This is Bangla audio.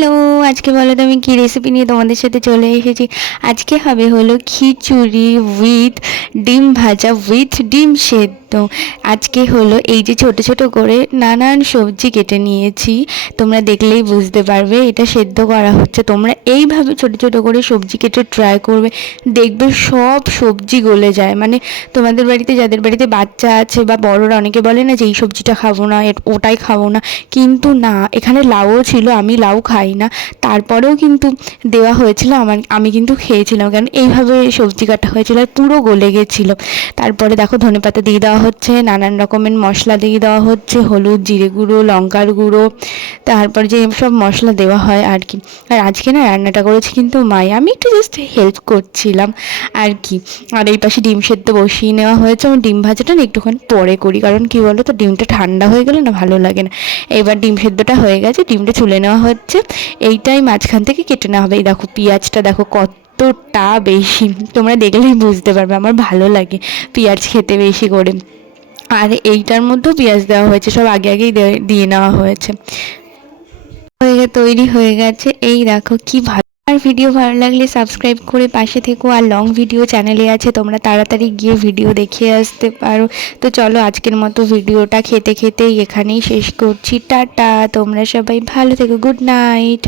হ্যালো, আজকে বলো তো আমি কী রেসিপি নিয়ে তোমাদের সাথে চলে এসেছি। আজকে হবে হলো খিচুড়ি উইথ ডিম ভাজা উইথ ডিম সেদ্ধ। আজকে হলো এই যে ছোট ছোট করে নানান সবজি কেটে নিয়েছি, তোমরা দেখলেই বুঝতে পারবে এটা সেদ্ধ করা হচ্ছে। তোমরা এইভাবে ছোট ছোট করে সবজি কেটে ট্রাই করবে, দেখবে সব সবজি গলে যায়। মানে তোমাদের বাড়িতে যাদের বাড়িতে বাচ্চা আছে বা বড়রা অনেকে বলে না যে এই সবজিটা খাবো না, ওটাই খাবো না, কিন্তু না, এখানে লাউও ছিল, আমি লাউ খাই না, তারপরেও কিন্তু দেওয়া হয়েছিল আমি কিন্তু খেয়েছিলাম, কারণ এইভাবে সবজি কাটা হয়েছিল আর পুরো গলে গেছিলো। তারপরে দেখো ধনেপাতা দিয়ে দেওয়া হচ্ছে, নানান রকমের মশলা দিয়ে দেওয়া হচ্ছে, হলুদ, জিরে গুঁড়ো, লঙ্কার গুঁড়ো, তারপর যে সব মশলা দেওয়া হয় আর কি। আর আজকে না রান্নাটা করেছি কিন্তু মাই, আমি একটু জাস্ট হেল্প করছিলাম আর কি। আর এই পাশে ডিম সেদ্ধ বসিয়ে নেওয়া হয়েছে। আমি ডিম ভাজাটা না একটুখানি পরে করি, কারণ কি বলো তো, ডিমটা ঠান্ডা হয়ে গেলে না ভালো লাগে না। এবার ডিম সেদ্ধটা হয়ে গেছে, ডিমটা তুলে নেওয়া হচ্ছে। এইটাই মাঝখান থেকে কেটে নেওয়া হবে। এই দেখো পেঁয়াজটা দেখো কতটা বেশি, তোমরা দেখলেই বুঝতে পারবে, আমার ভালো লাগে পেঁয়াজ খেতে বেশি করে। আর এইটার মধ্যেও পেঁয়াজ দেওয়া হয়েছে, সব আগে আগেই দিয়ে নেওয়া হয়েছে। তৈরি হয়ে গেছে, এই দেখো কি ভালো। আর ভিডিও ভালো লাগলে সাবস্ক্রাইব করে পাশে থেকো। আর লং ভিডিও চ্যানেলে আছে, তোমরা তাড়াতাড়ি গিয়ে ভিডিও দেখে আসতে পারো। তো চলো আজকের মতো ভিডিওটা খেতে খেতেই এখানেই শেষ করছি। টাটা, তোমরা সবাই ভালো থেকো, গুড নাইট।